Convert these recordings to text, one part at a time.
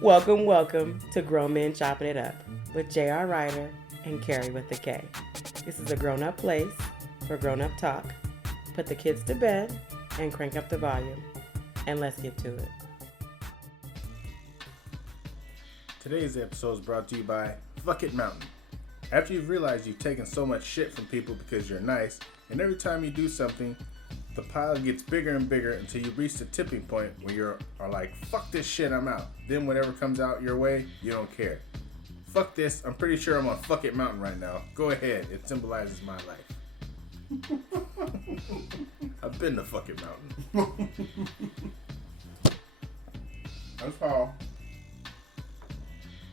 Welcome to Grown Men Chopping It Up with J.R. Ryder and Kerry with the K. This is a grown-up place for grown-up talk. Put the kids to bed and crank up the volume. And let's get to it. Today's episode is brought to you by Fuck It Mountain. After you've realized you've taken so much shit from people because you're nice, and every time you do something, the pile gets bigger and bigger until you reach the tipping point where you are like, fuck this shit, I'm out. Then whatever comes out your way, you don't care. Fuck this, I'm pretty sure I'm on Fuck It Mountain right now. Go ahead, it symbolizes my life. I've been to Fuck It Mountain. That's how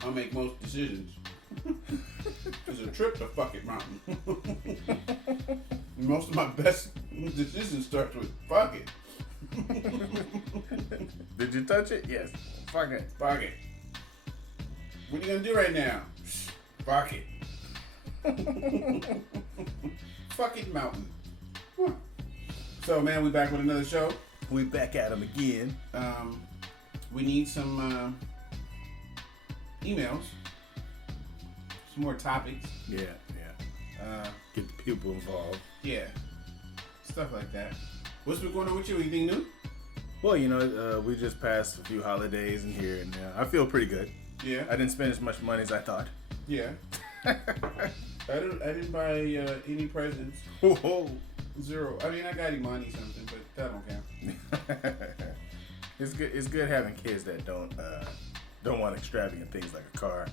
I make most decisions. It's a trip to Fuck It Mountain. Most of my best decisions start with fuck it. Did you touch it? Yes. Fuck it. Fuck it. What are you gonna do right now? Fuck it. Fuck It Mountain. So man, we back with another show. We back at him again. We need some emails. Some more topics. Yeah. Get the people involved. Yeah. Stuff like that. What's been going on with you? Anything new? Well, we just passed a few holidays in here, and I feel pretty good. Yeah. I didn't spend as much money as I thought. Yeah. I didn't buy any presents. Whoa. Zero. I mean, I got Imani something, but that don't count. It's good having kids that don't want extravagant things like a car,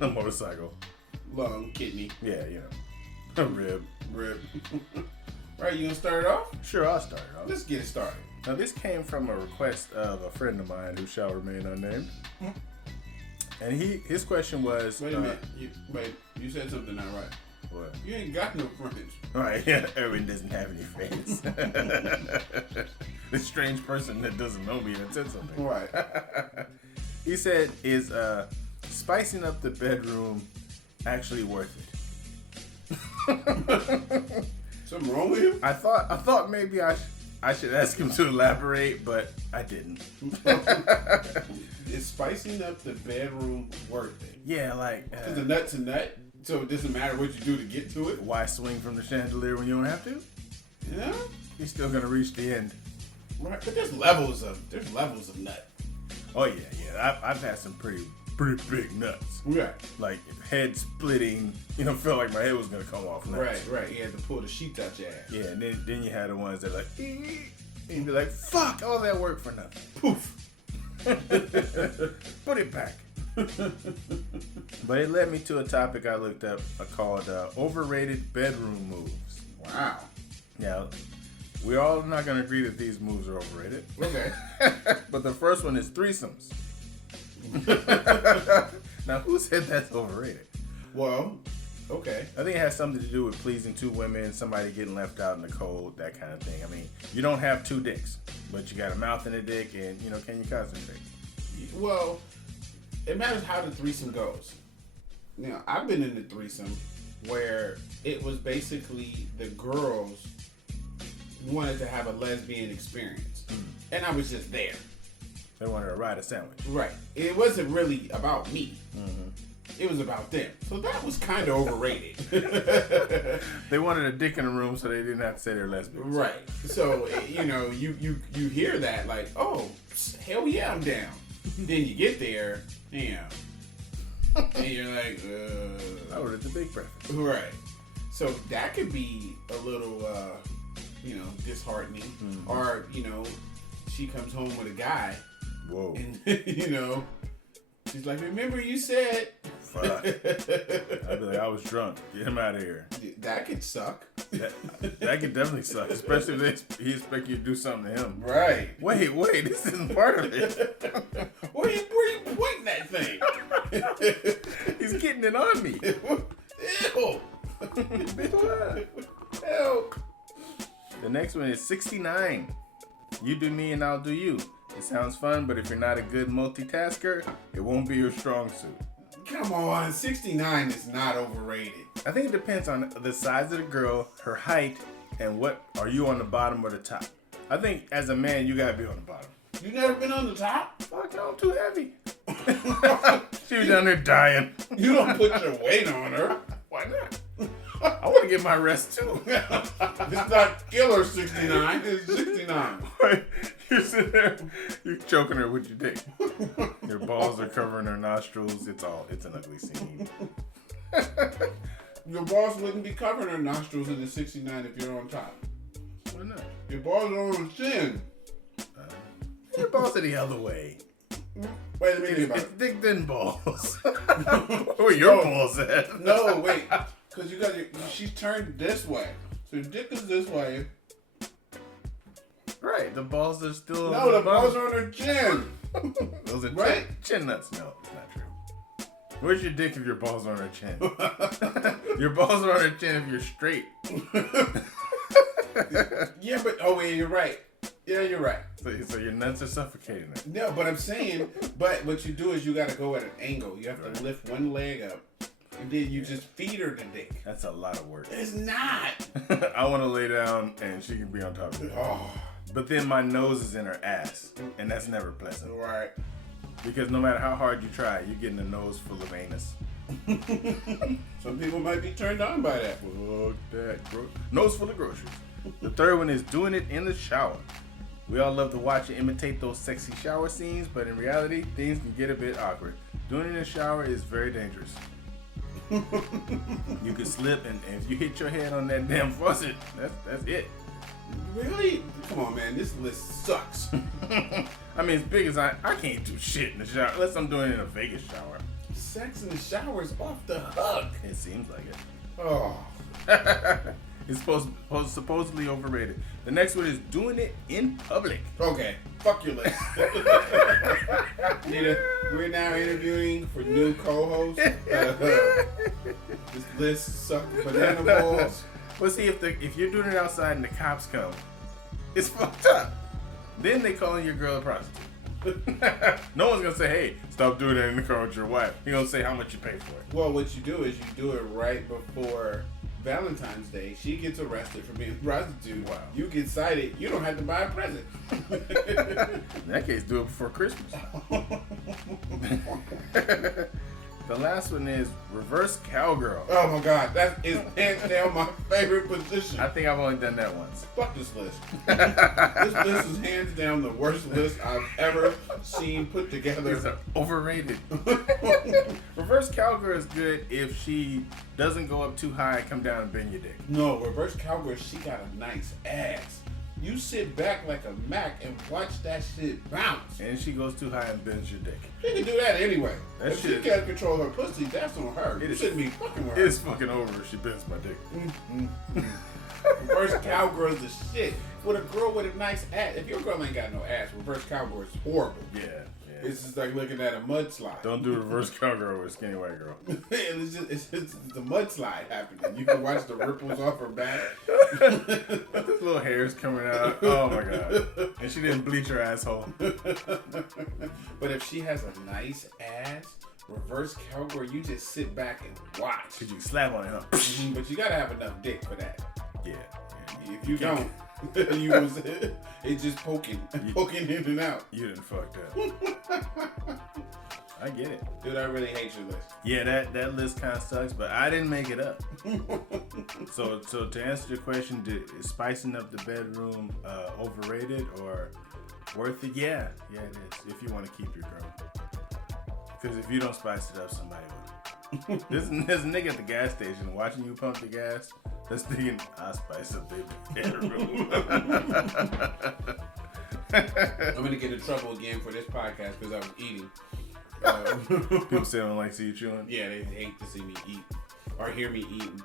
a motorcycle, Lung, kidney. Yeah, a rib. Right, you gonna start it off? Sure, I'll start it off. Let's get it started. Now, this came from a request of a friend of mine who shall remain unnamed. And his question was... Wait a minute. You said something not right. What? You ain't got no friends. Right, yeah, Erwin doesn't have any friends. This strange person that doesn't know me that said something. Right. He said, is spicing up the bedroom actually worth it? Something wrong with him? I thought maybe I should ask him to elaborate, but I didn't. Is spicing up the bedroom worth it? Yeah, like... Is the nut's a nut? So it doesn't matter what you do to get to it? Why swing from the chandelier when you don't have to? Yeah. You're still going to reach the end. Right, but there's levels of nut. Oh, yeah. I've had some pretty big nuts. Right. Like head splitting, felt like my head was gonna come off. Nuts. Right. You had to pull the sheets out your ass. Yeah, and then you had the ones that like, and you'd be like, fuck, all that work for nothing. Poof. Put it back. But it led me to a topic I looked up called overrated bedroom moves. Wow. Now, we're all not gonna agree that these moves are overrated. Okay. But the first one is threesomes. Now, who said that's overrated? Well, okay. I think it has something to do with pleasing two women, somebody getting left out in the cold, that kind of thing. I mean, you don't have two dicks, but you got a mouth and a dick, and, can you concentrate? Well, it matters how the threesome goes. I've been in the threesome where it was basically the girls wanted to have a lesbian experience, and I was just there. They wanted to ride a sandwich. Right. It wasn't really about me. Mm-hmm. It was about them. So that was kind of overrated. They wanted a dick in the room so they didn't have to say they're lesbians. Right. So, you hear that like, oh, hell yeah, I'm down. Then you get there, damn. And you're like, I ordered the big breakfast. Right. So that could be a little, disheartening. Mm-hmm. Or, she comes home with a guy. Whoa. And, she's like, remember you said. Fuck. I'd be like, I was drunk. Get him out of here. That could suck. That could definitely suck. Especially if he expect you to do something to him. Right. Wait, this isn't part of it. Where you pointing that thing? He's getting it on me. Ew. Help. The next one is 69. You do me and I'll do you. It sounds fun, but if you're not a good multitasker, it won't be your strong suit. Come on, 69 is not overrated. I think it depends on the size of the girl, her height, and what are you on the bottom or the top. I think as a man, you gotta be on the bottom. You never been on the top? Fuck no, I'm too heavy. She was down there dying. You don't put your weight on her. Why not? I want to get my rest too. It's not killer 69. It's 69. You're sitting there, you're choking her with your dick. Your balls are covering her nostrils. It's an ugly scene. Your balls wouldn't be covering her nostrils in the 69 if you're on top. Why not? Your balls are on the chin. Your balls are the other way. Wait a minute. It's dick thin balls. Where your balls at? No, wait. Because you got she's turned this way. So your dick is this way. Right, the balls are still. No, the balls are on her chin. Those are right? chin nuts. No, it's not true. Where's your dick if your balls are on her chin? Your balls are on her chin if you're straight. Yeah, but wait, you're right. Yeah, you're right. So your nuts are suffocating her. No, but I'm saying, but what you do is you got to go at an angle. You have to lift one leg up, and then you just feed her the dick. That's a lot of work. It's not. I want to lay down and she can be on top of me. Oh, But then my nose is in her ass, and that's never pleasant. right. Because no matter how hard you try, you're getting a nose full of anus. Some people might be turned on by that. Fuck that, bro. Nose full of groceries. The third one is doing it in the shower. We all love to watch and imitate those sexy shower scenes, but in reality, things can get a bit awkward. Doing it in the shower is very dangerous. You could slip, and if you hit your head on that damn faucet, that's it. Really? Come on, man. This list sucks. I mean, as big as I can't do shit in the shower, unless I'm doing it in a Vegas shower. Sex in the shower is off the hook. It seems like it. Oh. It's supposedly overrated. The next one is doing it in public. Okay. Fuck your list. Nita, we're now interviewing for new co-hosts. This list sucks banana balls. Well, see, if you're doing it outside and the cops come, it's fucked up. Then they calling your girl a prostitute. No one's gonna say, "Hey, stop doing that in the car with your wife." You're gonna say how much you pay for it. Well, what you do is you do it right before Valentine's Day. She gets arrested for being a prostitute. Wow. You get cited. You don't have to buy a present. In that case, do it before Christmas. The last one is reverse cowgirl. Oh my God, that is hands down my favorite position. I think I've only done that once. Fuck this list. This list is hands down the worst list I've ever seen put together. It's overrated. Reverse cowgirl is good if she doesn't go up too high and come down and bend your dick. No, reverse cowgirl, she got a nice ass. You sit back like a Mac and watch that shit bounce. And she goes too high and bends your dick. She can do that anyway. That if shit- she can't control her pussy, that's on her. You shouldn't be fucking with her. It's fucking over if she bends my dick. Reverse cowgirl is the shit. With a girl with a nice ass. If your girl ain't got no ass, reverse cowgirl is horrible. Yeah. It's just like looking at a mudslide. Don't do reverse cowgirl with a skinny white girl. it's just the mudslide happening. You can watch the ripples off her back. Those little hairs coming out. Oh my god. And she didn't bleach her asshole. But if she has a nice ass, reverse cowgirl, you just sit back and watch. Could you slap on it, huh? But you gotta have enough dick for that. Yeah. If you don't, it's just poking in and out. You done fucked up. I get it. Dude, I really hate your list. Yeah, that list kind of sucks, but I didn't make it up. So to answer your question, is spicing up the bedroom overrated or worth it? Yeah, it is. If you want to keep your girl, because if you don't spice it up, somebody will. There's a nigga at the gas station watching you pump the gas. That's thinking, I'll spice up their bedroom. I'm gonna get in trouble again for this podcast because I was eating. People say they don't like to see you chewing. Yeah, they hate to see me eat or hear me eating.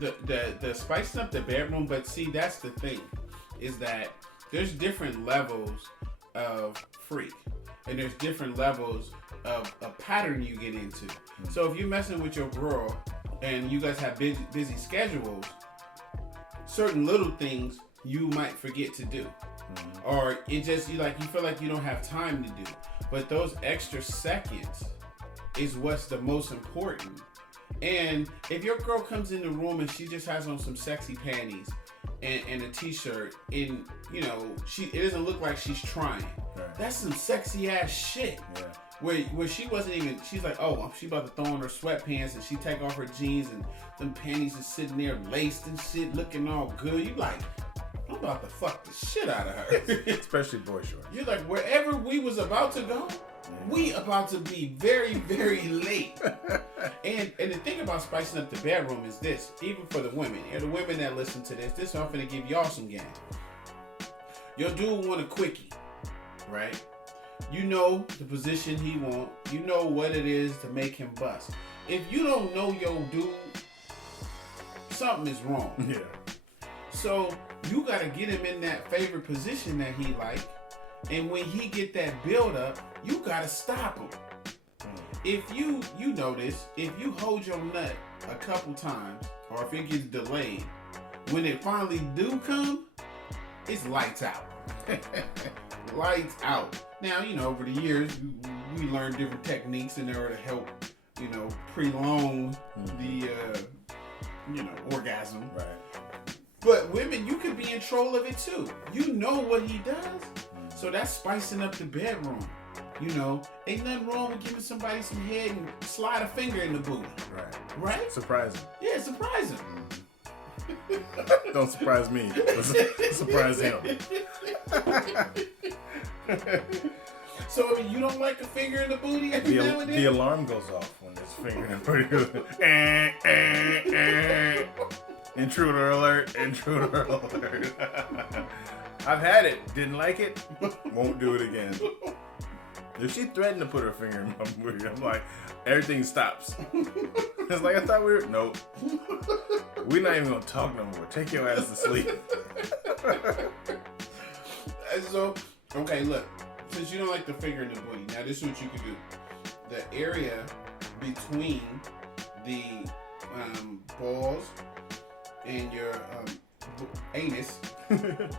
The spicing up the bedroom, but see, that's the thing, is that there's different levels of freak, and there's different levels of a pattern you get into. So if you're messing with your girl and you guys have busy schedules, certain little things you might forget to do. Or it just you feel like you don't have time to do. But those extra seconds is what's the most important. And if your girl comes in the room and she just has on some sexy panties and a t-shirt, and you know, it doesn't look like she's trying. Right. That's some sexy ass shit. Yeah. Where she wasn't even, she's like, oh, she about to throw on her sweatpants and she take off her jeans and them panties is sitting there laced and shit, looking all good. You like, I'm about to fuck the shit out of her. Especially boy shorts. You're like, wherever we was about to go, we about to be very, very late. and the thing about spicing up the bedroom is this, even for the women, and the women that listen to this I'm finna give y'all some game. Your dude want a quickie, right? You know the position he want. You know what it is to make him bust. If you don't know your dude, something is wrong. Yeah. So you gotta get him in that favorite position that he like. And when he get that build up, you gotta stop him. If you know this, if you hold your nut a couple times, or if it gets delayed, when it finally do come, it's lights out. Lights out. Now, you know, over the years, we learned different techniques in order to help, you know, prolong the, orgasm. Right. But women, you could be in control of it too. You know what he does. So that's spicing up the bedroom. You know, ain't nothing wrong with giving somebody some head and slide a finger in the booty. Right. Right? Surprising. Yeah, surprising. Don't surprise me. Surprise him. So, I mean, you don't like a finger in the booty every now and then? The alarm goes off when this finger in the booty goes. Intruder alert. Intruder alert. I've had it. Didn't like it. Won't do it again. If she threatened to put her finger in my booty, I'm like, everything stops. It's like, I thought we were. Nope. We're not even going to talk no more. Take your ass to sleep. And so, okay, look. Since you don't like the finger in the booty, now this is what you can do. The area between the balls and your anus,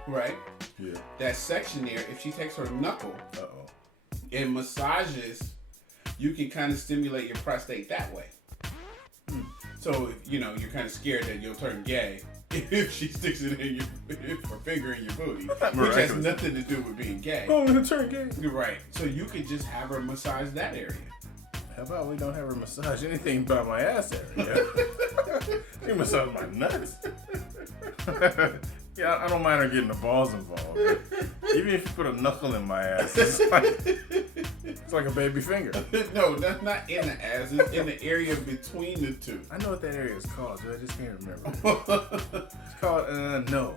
right? Yeah. That section there, if she takes her knuckle and massages, you can kind of stimulate your prostate that way. So, if, you know, you're kind of scared that you'll turn gay if she sticks it in her finger in your booty, which has nothing to do with being gay. Oh, I'm gonna turn gay. You're right. So you could just have her massage that area. How about we don't have her massage anything but my ass area? She massage my nuts. Yeah, I don't mind her getting the balls involved. Even if you put a knuckle in my ass, it's like a baby finger. No, that's not in the ass. It's in the area between the two. I know what that area is called, but I just can't remember. It's called, no.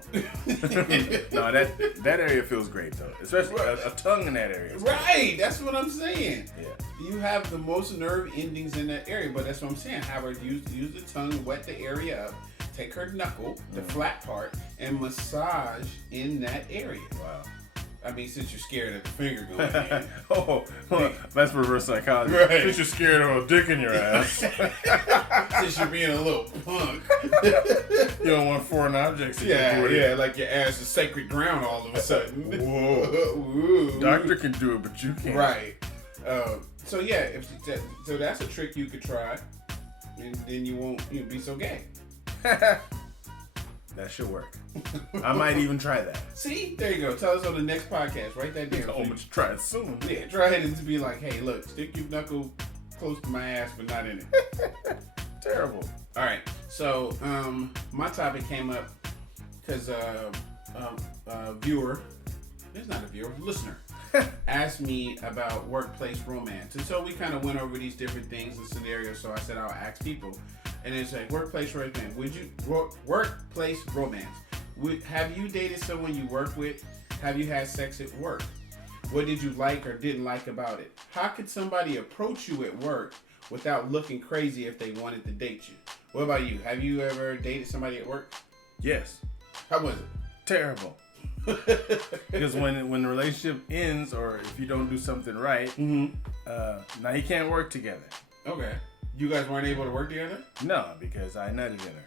No, that area feels great, though. Especially a tongue in that area. Right, that's what I'm saying. Yeah. You have the most nerve endings in that area, but that's what I'm saying. Have her use the tongue, wet the area up, take her knuckle, the flat part, and massage in that area. Wow. I mean, since you're scared of the finger going in. Well, that's reverse psychology. Right. Since you're scared of a dick in your ass. Since you're being a little punk. You don't want foreign objects in your booty. Yeah, like your ass is sacred ground all of a sudden. Whoa. Doctor can do it, but you can't. Right. So yeah, so that's a trick you could try, and then you won't be so gay. That should work. I might even try that. See, there you go. Tell us on the next podcast. Write that down. I'm gonna try it soon. Yeah, try it and be like, hey, look, stick your knuckle close to my ass, but not in it. Terrible. All right. So my topic came up because a viewer, it's not a viewer, listener, asked me about workplace romance, and so we kind of went over these different things and scenarios. So I said I'll ask people. And it's like workplace romance. Workplace romance? Have you dated someone you work with? Have you had sex at work? What did you like or didn't like about it? How could somebody approach you at work without looking crazy if they wanted to date you? What about you? Have you ever dated somebody at work? Yes. How was it? Terrible. Because when the relationship ends, or if you don't do something right, now you can't work together. Okay. You guys weren't able to work together? No, because I nutted in her.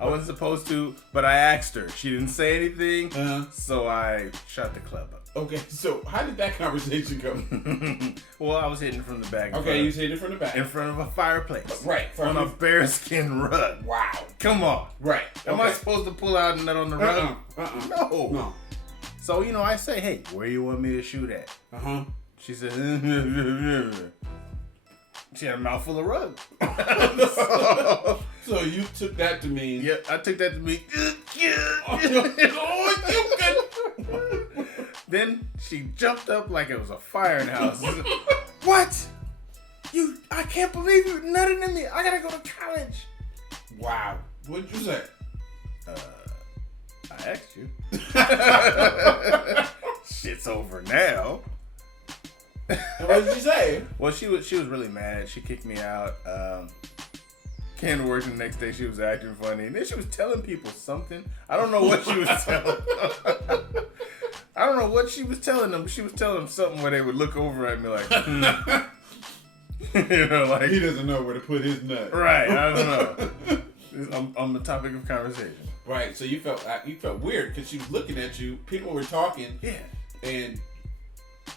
I wasn't supposed to, but I asked her. She didn't say anything, so I shut the club up. Okay, so how did that conversation go? Well, I was hitting from the back. Okay, you was hitting from the back. In front of a fireplace. Right. On a bearskin rug. Wow. Come on. Right. Am I supposed to pull out a nut on the rug? No. So, I say, hey, where you want me to shoot at? She said, she had a mouthful of rug. So you took that to mean... Yeah, I took that to mean... Then she jumped up like it was a fire in the house. What? I can't believe you nutting in me. I gotta go to college. Wow. What'd you say? I asked you. Shit's over now. What did you say? Well, she was really mad. She kicked me out. Came to work the next day. She was acting funny. And then she was telling people something. I don't know what she was telling them. I don't know what she was telling them. She was telling them something where they would look over at me like, like he doesn't know where to put his nut. Right. I don't know. I'm the topic of conversation. Right. So you felt weird because she was looking at you. People were talking. Yeah. And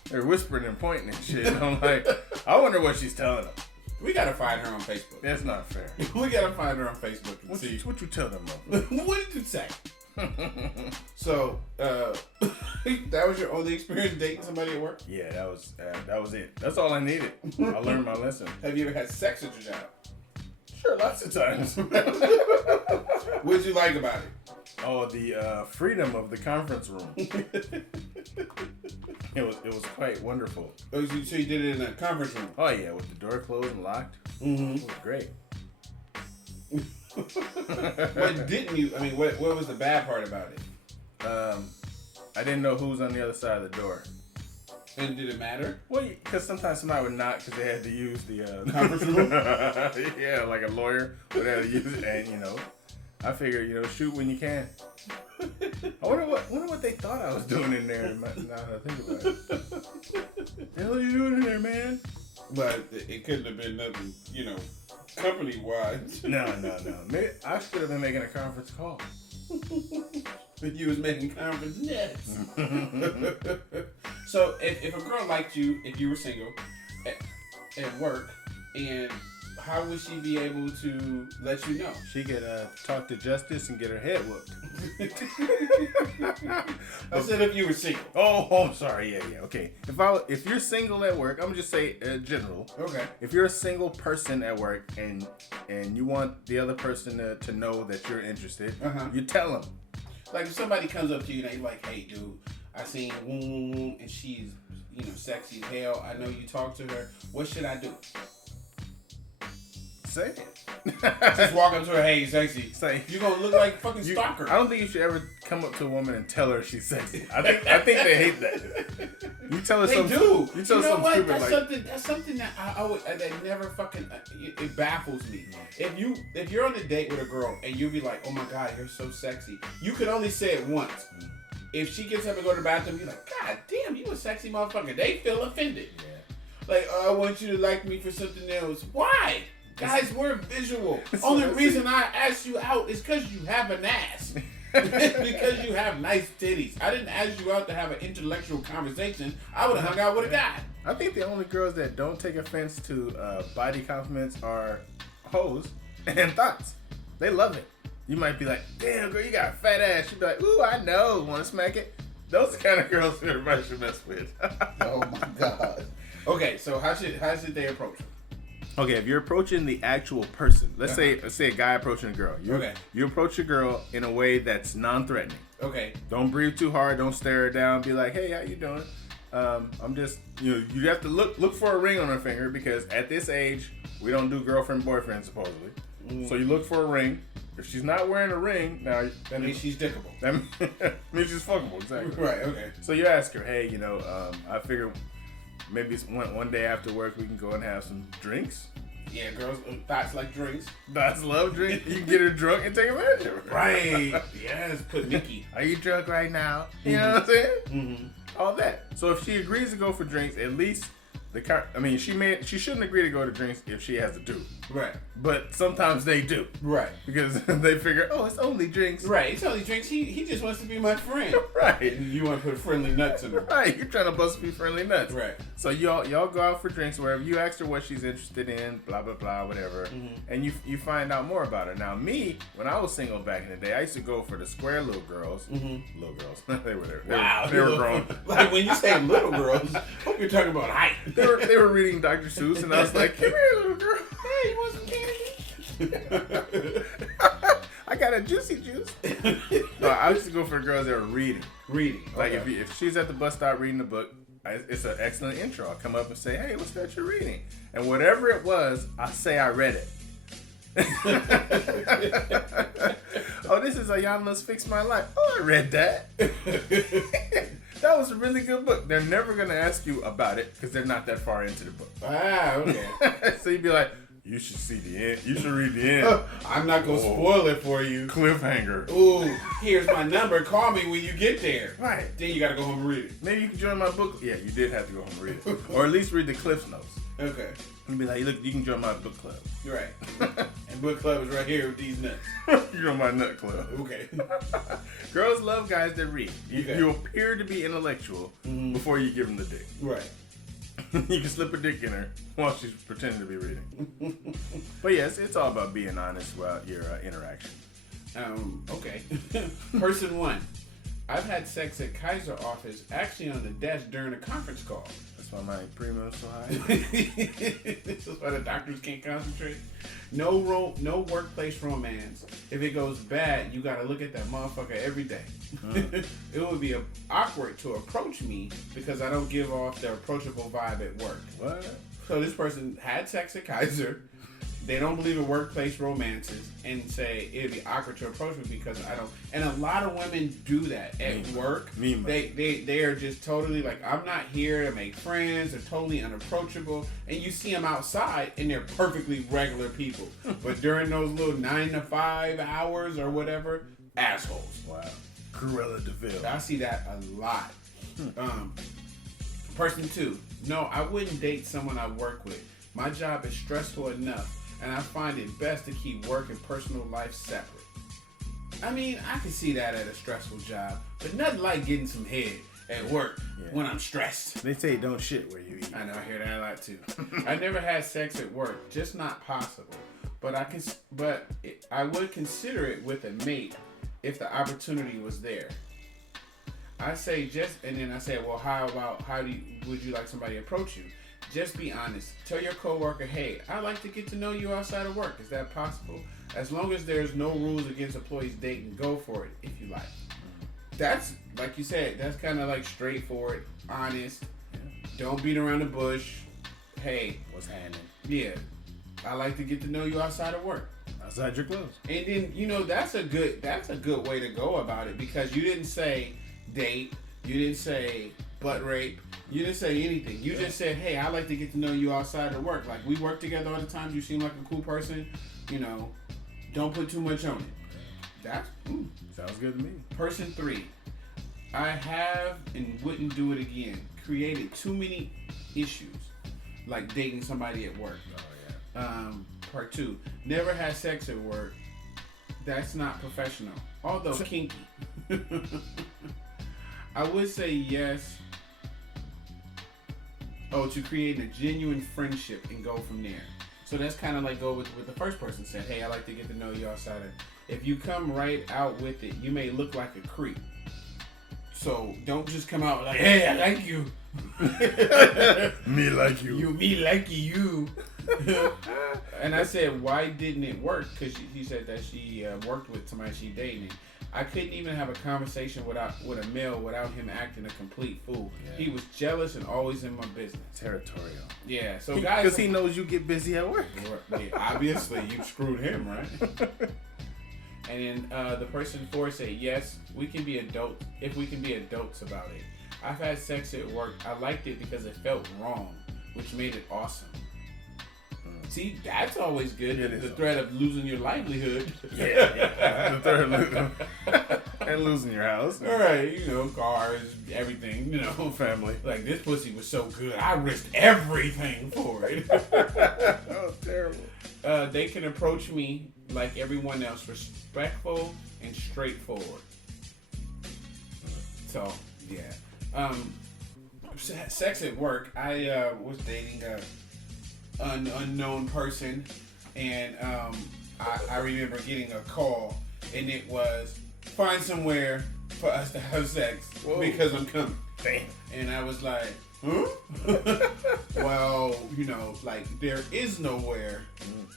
they're whispering and pointing and shit. And I'm like, I wonder what she's telling them. We gotta find her on Facebook. That's not fair. We gotta find her on Facebook and see. What you tell them? What did you say? So, that was your only experience dating somebody at work? Yeah, that was it. That's all I needed. I learned my lesson. Have you ever had sex at your job? Sure, lots of times. What did you like about it? Oh, the freedom of the conference room. It was quite wonderful. Oh, so you did it in a conference room? Oh yeah, with the door closed and locked. Mm-hmm. It was great. What didn't you? I mean, what was the bad part about it? I didn't know who was on the other side of the door. And did it matter? Well, because sometimes somebody would knock because they had to use the conference room. Yeah, like a lawyer would have to use it, and I figured shoot when you can. I wonder what they thought I was doing in there. Now that I think about it, the hell are you doing in there, man? But it couldn't have been nothing, company wide. No. Maybe I should have been making a conference call. But you was making conference nets. So if a girl liked you, if you were single, at work, and how would she be able to let you know? She could talk to Justice and get her head whooped. I said if you were single. Oh, I'm sorry. Yeah. Okay. If you're single at work, I'm gonna just say general. Okay. If you're a single person at work and you want the other person to know that you're interested, you tell them. Like if somebody comes up to you and they're like, "Hey, dude, I seen Woom and she's sexy as hell. I know you talk to her. What should I do?" Say it. Just walk up to her, "Hey, sexy." Say you're gonna look like a fucking stalker. I don't think you should ever come up to a woman and tell her she's sexy. I think they hate that. You tell her something. Do. You tell her something what? stupid That's something that that never fucking it baffles me. If you're on a date with a girl and you be like, "Oh my god, you're so sexy," you can only say it once. If she gets up and go to the bathroom, you're like, "God damn, you a sexy motherfucker." They feel offended. Yeah. Like, "Oh, I want you to like me for something else." Why? Guys, we're visual. Only reason I asked you out is because you have an ass. Because you have nice titties. I didn't ask you out to have an intellectual conversation. I would have hung out with a guy. I think the only girls that don't take offense to body compliments are hoes and thoughts. They love it. You might be like, "Damn, girl, you got a fat ass." She'd be like, "Ooh, I know. Want to smack it?" Those are the kind of girls that everybody should mess with. Oh my god. Okay, so how should they approach her? Okay, if you're approaching the actual person, let's say a guy approaching a girl. You approach a girl in a way that's non-threatening. Okay. Don't breathe too hard. Don't stare her down. Be like, "Hey, how you doing? I'm just, you have to look for a ring on her finger because at this age we don't do girlfriend boyfriend supposedly. So you look for a ring. If she's not wearing a ring, now that means she's dickable. That means she's fuckable. Exactly. Right. Okay. So you ask her, "Hey, I figure maybe one day after work we can go and have some drinks." Yeah, girls, thoughts like drinks. Thoughts love drinks. You can get her drunk and take advantage of her. Right. Yes. Put Mickey. Are you drunk right now? You know what I'm saying? Mm-hmm. All that. So if she agrees to go for drinks, at least She shouldn't agree to go to drinks if she has to do. Right. But sometimes they do. Right. Because they figure, oh, it's only drinks. Right. It's only drinks. He just wants to be my friend. Right. And you want to put friendly nuts in her. Right. You're trying to bust a few friendly nuts. Right. So y'all go out for drinks wherever. You ask her what she's interested in, blah, blah, blah, whatever. Mm-hmm. And you find out more about her. Now, me, when I was single back in the day, I used to go for the square little girls. Mm-hmm. Little girls. They were there. Wow. They were grown. Like when you say little girls, hope you're talking about height. They were reading Dr. Seuss, and I was like, come here, little girl. Hey, you want some candy? I got a juicy juice. No, I used to go for girls that were reading. Reading. Like if she's at the bus stop reading a book, it's an excellent intro. I'll come up and say, hey, what's that you're reading? And whatever it was, I say I read it. Oh, this is Ayanna's Fix My Life. Oh, I read that. That was a really good book. They're never going to ask you about it because they're not that far into the book. Ah, okay. So you'd be like, you should see the end. You should read the end. I'm not going to spoil it for you. Cliffhanger. Ooh, here's my number. Call me when you get there. Right. Then you got to go home and read it. Maybe you can join my book. Yeah, you did have to go home and read it. Or at least read the Cliff Notes. Okay. You'd be like, look, you can join my book club. Right. And book club is right here with these nuts. You're on my nut club. Okay. Girls love guys that read. Okay. You appear to be intellectual before you give them the dick. Right. You can slip a dick in her while she's pretending to be reading. But yes, it's all about being honest about your interaction. Okay. Person 1. I've had sex at Kaiser office, actually on the desk during a conference call. That's why my premium's so high. This is why the doctors can't concentrate. No workplace romance. If it goes bad, you gotta look at that motherfucker every day. It would be awkward to approach me because I don't give off the approachable vibe at work. What? So this person had sex at Kaiser. They don't believe in workplace romances and say it'd be awkward to approach me because I don't. And a lot of women do that at work. They are just totally like, I'm not here to make friends. They're totally unapproachable. And you see them outside and they're perfectly regular people. But during those little 9 to 5 hours or whatever, assholes. Wow. Cruella DeVille. I see that a lot. Person 2. No, I wouldn't date someone I work with. My job is stressful enough. And I find it best to keep work and personal life separate. I mean, I can see that at a stressful job, but nothing like getting some head at work when I'm stressed. They say don't shit where you eat. I know, I hear that a lot too. I never had sex at work, just not possible. But I would consider it with a mate if the opportunity was there. I say well, would you like somebody to approach you? Just be honest. Tell your coworker, hey, I'd like to get to know you outside of work. Is that possible? As long as there's no rules against employees dating, go for it if you like. That's, like you said, that's kind of like straightforward, honest. Yeah. Don't beat around the bush. Hey. What's happening? Yeah. I like to get to know you outside of work. Outside your clothes. And then, that's a good way to go about it because you didn't say date. You didn't say butt rape. You didn't say anything. You just said, hey, I like to get to know you outside of work. Like, we work together all the time. You seem like a cool person. Don't put too much on it. Sounds good to me. Person 3. I have and wouldn't do it again. Created too many issues. Like dating somebody at work. Oh, yeah. Part 2. Never had sex at work. That's not professional. Although kinky. I would say yes. To creating a genuine friendship and go from there. So that's kind of like go with the first person said, hey, I like to get to know you outside of. If you come right out with it, you may look like a creep. So don't just come out like, hey, I like you. Me like you. Me like you. And I said, why didn't it work? Because he said that she worked with somebody she dated. I couldn't even have a conversation with a male without him acting a complete fool. Yeah. He was jealous and always in my business. Territorial. Yeah, so guys, because he knows you get busy at work. Yeah, obviously, you screwed him, right? And then the person 4 said, yes, we can be adults if we can be adults about it. I've had sex at work. I liked it because it felt wrong, which made it awesome. See, that's always good. Yeah, The threat of losing your livelihood. Yeah. The threat of losing and losing your house. All right, cars, everything, family. Like, this pussy was so good, I risked everything for it. Oh, terrible. They can approach me like everyone else, respectful and straightforward. So, yeah. Sex at work. I was dating an unknown person, and I remember getting a call, and it was, find somewhere for us to have sex. Whoa. Because I'm coming. Damn. And I was like, huh? Well, like, there is nowhere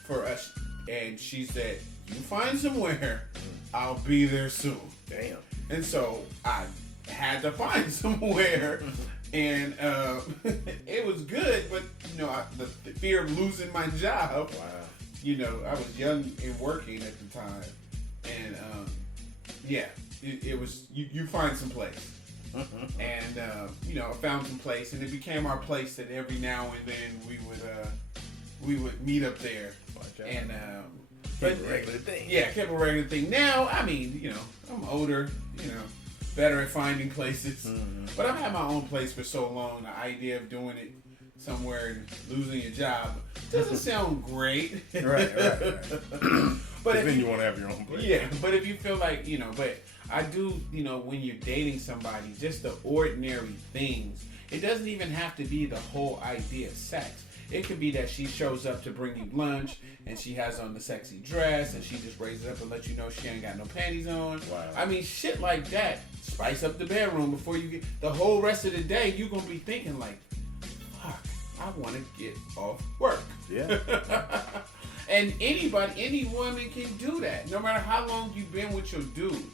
for us. And she said, you find somewhere, I'll be there soon. Damn. And so I had to find somewhere. And it was good, but, the fear of losing my job. Wow. I was young and working at the time. And, yeah, it was, you find some place. And, I found some place, and it became our place that every now and then we would meet up there. And, kept a regular thing. Yeah, kept a regular thing. Now, I mean, I'm older, better at finding places. Mm-hmm. But I've had my own place for so long. The idea of doing it somewhere and losing your job doesn't sound great. Right. But then you want to have your own place. Yeah, but if you feel like, but I do, when you're dating somebody, just the ordinary things. It doesn't even have to be the whole idea of sex. It could be that she shows up to bring you lunch and she has on the sexy dress and she just raises up and lets you know she ain't got no panties on. Wow. I mean, shit like that. Spice up the bedroom before you get the whole rest of the day. You're going to be thinking like, fuck, I want to get off work. Yeah. And any woman can do that. No matter how long you've been with your dude.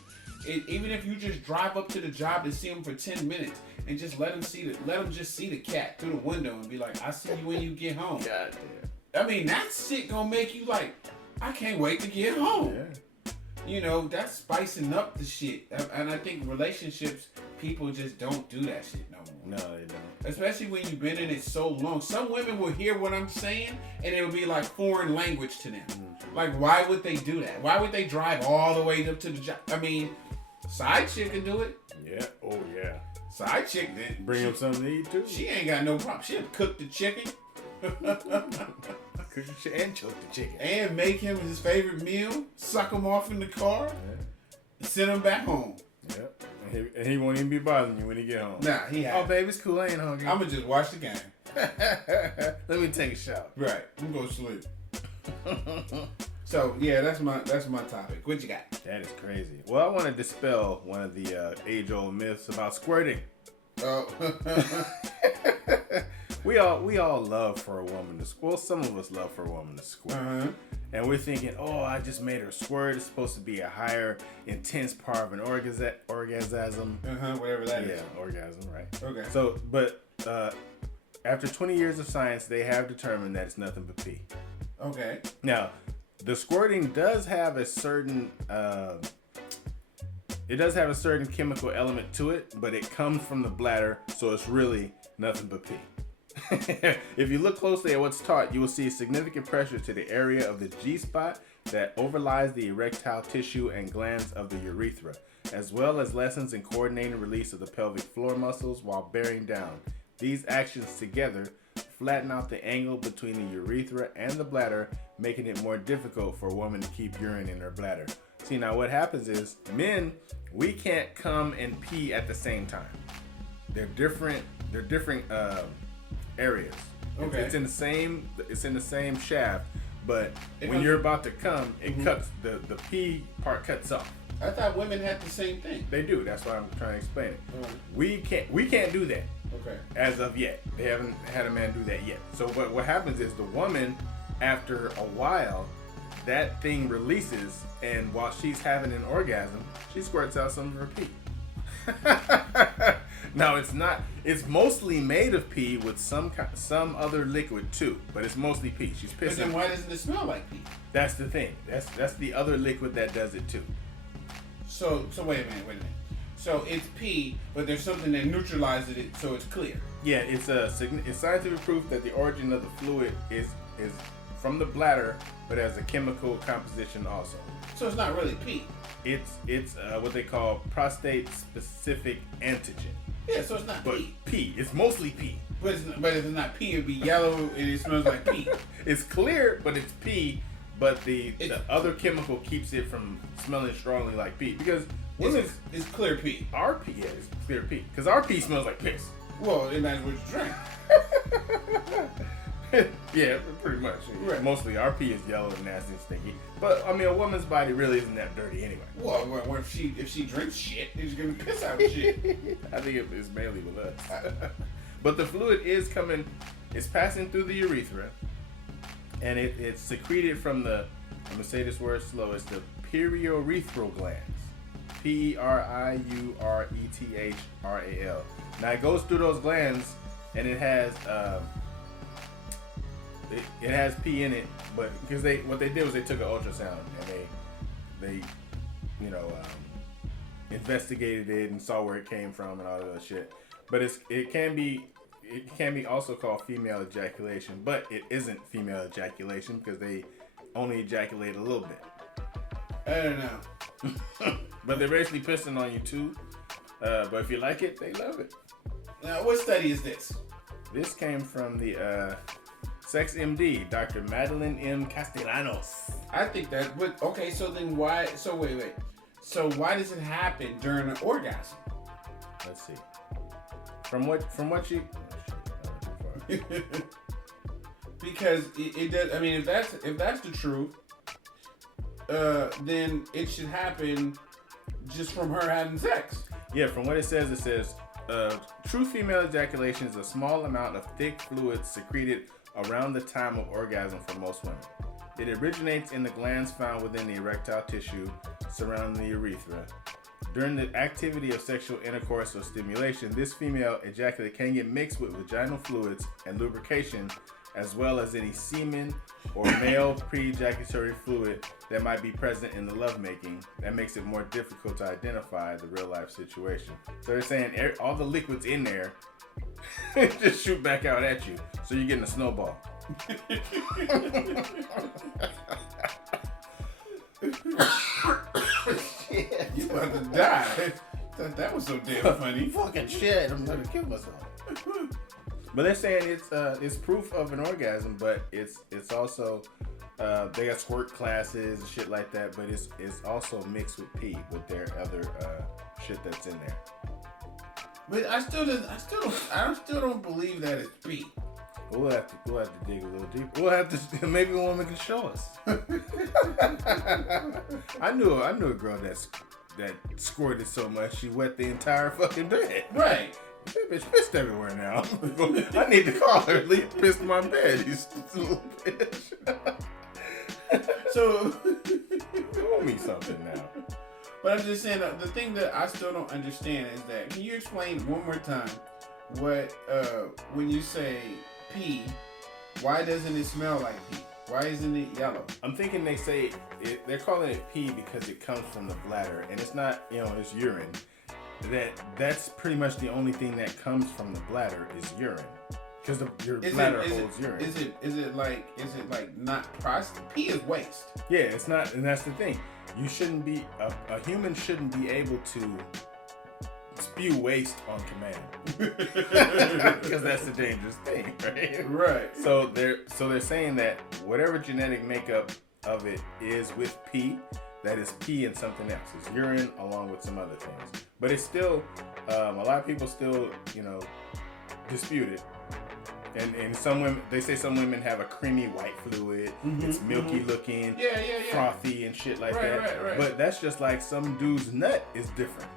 Even if you just drive up to the job to see him for 10 minutes and just let him just see the cat through the window and be like, I see you when you get home. God damn. I mean, that shit gonna make you like, I can't wait to get home. Yeah. That's spicing up the shit. And I think relationships, people just don't do that shit no more. No, they don't. Especially when you've been in it so long. Some women will hear what I'm saying and it'll be like foreign language to them. Mm-hmm. Like, why would they do that? Why would they drive all the way up to the job? I mean, side chick can do it. Yeah. Oh, yeah. Side chick did. Bring him something to eat, too. She ain't got no problem. She'll cook the chicken. Cook the chicken and choke the chicken. And make him his favorite meal. Suck him off in the car. Yeah. And send him back home. Yep. And he won't even be bothering you when he get home. Nah, he has. Oh, babe, it's cool. I ain't hungry. I'm going to just watch the game. Let me take a shower. Right. I'm going to sleep. So, yeah, that's my topic. What you got? That is crazy. Well, I want to dispel one of the age-old myths about squirting. Oh. We all love for a woman to squirt. Well, some of us love for a woman to squirt. Uh-huh. And we're thinking, oh, I just made her squirt. It's supposed to be a higher, intense part of an orgasm. Whatever that is. Yeah, orgasm, right. Okay. So, but after 20 years of science, they have determined that it's nothing but pee. Okay. Now, the squirting does have a certain chemical element to it, but it comes from the bladder, so it's really nothing but pee. If you look closely at what's taught, you will see significant pressure to the area of the G-spot that overlies the erectile tissue and glands of the urethra, as well as lessons in coordinating release of the pelvic floor muscles while bearing down. These actions together flatten out the angle between the urethra and the bladder, making it more difficult for a woman to keep urine in her bladder. See, now what happens is, men, we can't come and pee at the same time. They're different areas. Okay. It's in the same shaft, but when you're about to come, it cuts the pee part cuts off. I thought women had the same thing. They do. That's why I'm trying to explain it. We can't do that. Okay. As of yet, they haven't had a man do that yet. So what happens is the woman, after a while, that thing releases, and while she's having an orgasm, she squirts out some of her pee. Now it's mostly made of pee with some other liquid too, but it's mostly pee. She's pissing. But then why doesn't it smell like pee? That's the thing. That's the other liquid that does it too. So wait a minute. So it's pee, but there's something that neutralizes it, so it's clear. Yeah, it's scientific proof that the origin of the fluid is from the bladder, but has a chemical composition also. So it's not really pee. It's what they call prostate-specific antigen. Yeah, so it's not But pee. pee. It's mostly pee. But if it's not pee, it'd be yellow and it smells like pee. It's clear, but it's pee. But the other chemical keeps it from smelling strongly like pee. Because It's clear pee. our pee, yeah, it's clear pee. Because our pee smells like piss. Well, it matters what you drink. Yeah, pretty much. Right. Mostly our pee is yellow and nasty and stinky. But I mean, a woman's body really isn't that dirty anyway. Well, if she drinks shit, she's gonna piss out shit. I think it's mainly with us. But the fluid is coming, it's passing through the urethra, and it's secreted from the, I'm gonna say this word slow, it's the periurethral glands. P-E-R-I-U-R-E-T-H-R-A-L. Now it goes through those glands, and it has pee in it, but because what they did was they took an ultrasound and they investigated it and saw where it came from and all that other shit. But it can be also called female ejaculation, but it isn't female ejaculation because they only ejaculate a little bit. I don't know. But they're basically pissing on you too. But if you like it, they love it. Now, what study is this? This came from the Sex MD, Dr. Madeline M. Castellanos. I think that. But okay, so then why? So wait. So why does it happen during an orgasm? Let's see. From what you. Because it does. I mean, if that's the truth, then it should happen just from her having sex. Yeah, from what it says, true female ejaculation is a small amount of thick fluid secreted around the time of orgasm for most women. It originates in the glands found within the erectile tissue surrounding the urethra. During the activity of sexual intercourse or stimulation, this female ejaculate can get mixed with vaginal fluids and lubrication, as well as any semen or male pre-ejaculatory fluid that might be present in the lovemaking. That makes it more difficult to identify the real-life situation. So they're saying all the liquids in there just shoot back out at you, so you're getting a snowball. You about to die. That was so damn funny. Fucking shit, I'm gonna kill myself. But they're saying it's proof of an orgasm, but it's also they got squirt classes and shit like that, but it's also mixed with pee with their other shit that's in there. But I still don't believe that it's pee. We'll have to dig a little deeper. We'll have to, maybe a woman can show us. I knew a girl that squirted so much she wet the entire fucking bed. Right. That bitch pissed everywhere now. I need to call her. At least pissed my bed. You little bitch. So Tell me something now. But I'm just saying the thing that I still don't understand is that, can you explain one more time what when you say pee, why doesn't it smell like pee? Why isn't it yellow? I'm thinking they're calling it pee because it comes from the bladder, and it's not, it's urine. That's pretty much the only thing that comes from the bladder is urine, because your bladder holds urine. Is it like not processed? Pee is waste. Yeah, it's not, and that's the thing. You shouldn't be a human shouldn't be able to spew waste on command, because that's a dangerous thing, right? Right. So they're saying that whatever genetic makeup of it is with pee, that is pee and something else. It's urine along with some other things. But it's still, a lot of people still, dispute it. And some women, they say some women have a creamy white fluid. Mm-hmm, it's milky looking, frothy and shit like that. Right. But that's just like some dude's nut is different.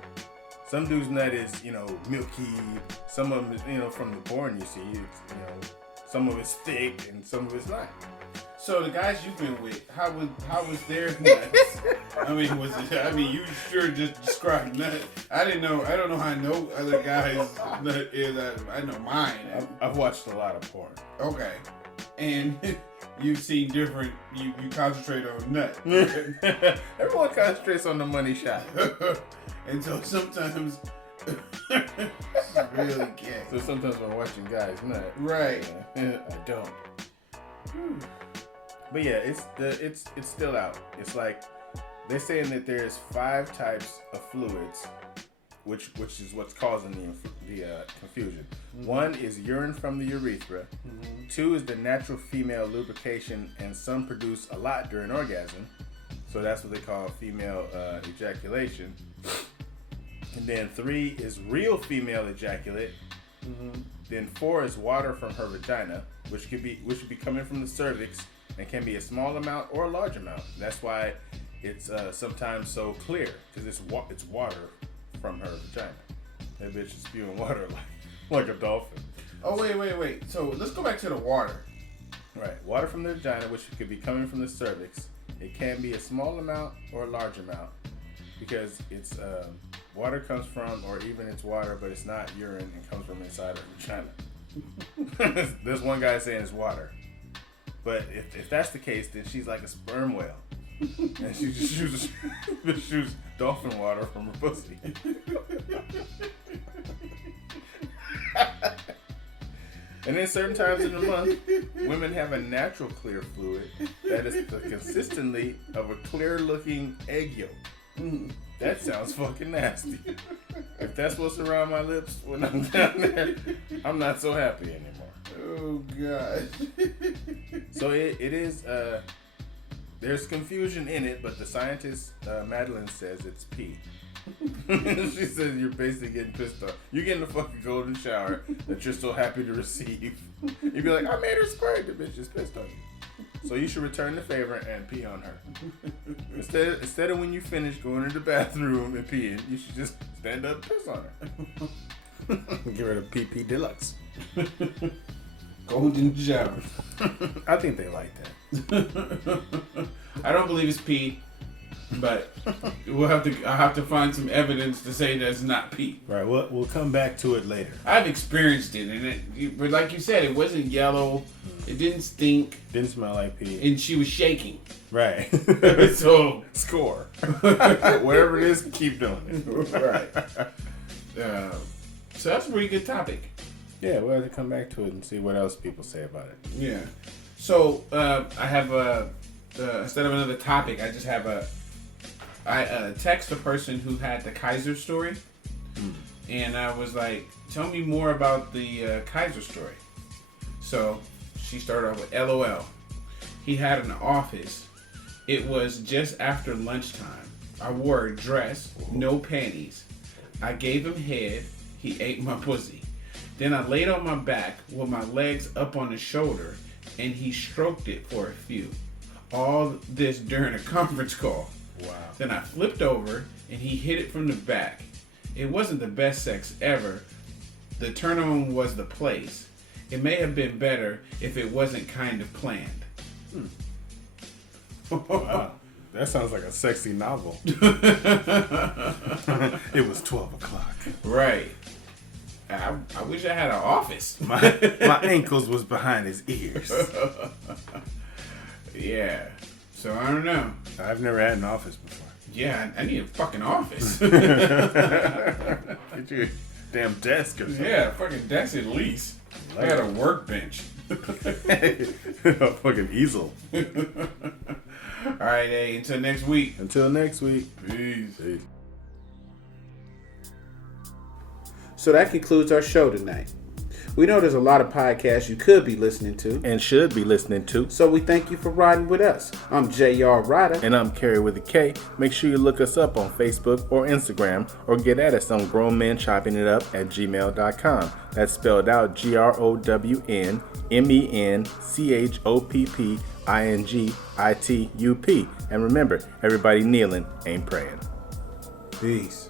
Some dude's nut is, milky. Some of them is, from the born, you see, it's, some of it's thick and some of it's not. So the guys you've been with, how was their nuts? You sure just described nut. I don't know how no other guys' nut is. I know mine. I've watched a lot of porn. Okay. And you've seen different, you concentrate on nut. Everyone concentrates on the money shot. And so sometimes, really can't. So sometimes when I'm watching guys nut. Right. I don't. But yeah, it's still out. It's like they're saying that there's 5 types of fluids, which is what's causing the confusion. Mm-hmm. 1 is urine from the urethra. Mm-hmm. 2 is the natural female lubrication, and some produce a lot during orgasm, so that's what they call female ejaculation. And then 3 is real female ejaculate. Mm-hmm. Then 4 is water from her vagina, which would be coming from the cervix and can be a small amount or a large amount. That's why it's sometimes so clear, because it's water from her vagina. That bitch is spewing water like a dolphin. Oh wait. So let's go back to the water. Right, water from the vagina, which could be coming from the cervix. It can be a small amount or a large amount, because it's water comes from, or even it's water, but it's not urine. It comes from inside her vagina. There's one guy saying it's water, but if that's the case, then she's like a sperm whale, and she just shoots dolphin water from her pussy. And then certain times in the month, women have a natural clear fluid that is consistently of a clear-looking egg yolk. Mm, that sounds fucking nasty. If that's what's around my lips when I'm down there, I'm not so happy anymore. Oh, God. So it is, there's confusion in it, but the scientist, Madeline, says it's pee. She says you're basically getting pissed off. You're getting a fucking golden shower that you're so happy to receive. You'd be like, I made her squirt. The bitch is pissed on you. So you should return the favor and pee on her. Instead of when you finish going to the bathroom and peeing, you should just stand up and piss on her. Get rid of PP Deluxe. Golden shower. I think they like that. I don't believe it's pee. But I'll have to find some evidence to say that's not pee. Right, we'll come back to it later. I've experienced it, and but like you said, it wasn't yellow. It didn't stink. Didn't smell like pee. And she was shaking. Right. So score. Whatever it is, keep doing it. Right. So that's a pretty good topic. Yeah, we'll have to come back to it and see what else people say about it. Yeah. So I have instead of another topic, I just have I text the person who had the Kaiser story, and I was like, tell me more about the Kaiser story. So she started off with LOL. He had an office. It was just after lunchtime. I wore a dress, no panties. I gave him head. He ate my pussy. Then I laid on my back with my legs up on his shoulder, and he stroked it for a few. All this during a conference call. Wow. Then I flipped over and he hit it from the back. It wasn't the best sex ever. The turn on was the place. It may have been better if it wasn't kind of planned. Wow. That sounds like a sexy novel. It was 12 o'clock. Right. I wish I had an office. My ankles was behind his ears. Yeah. So I don't know. I've never had an office before. Yeah, I need a fucking office. Get you a damn desk or something. Yeah, a fucking desk at least. I got a workbench. A fucking easel. All right, hey, until next week. Until next week. Peace. Peace. So that concludes our show tonight. We know there's a lot of podcasts you could be listening to. And should be listening to. So we thank you for riding with us. I'm J.R. Rydha. And I'm Kerry with a K. Make sure you look us up on Facebook or Instagram, or get at us on grownmenchoppingitup@gmail.com. That's spelled out GROWNMENCHOPPINGITUP. And remember, everybody kneeling ain't praying. Peace.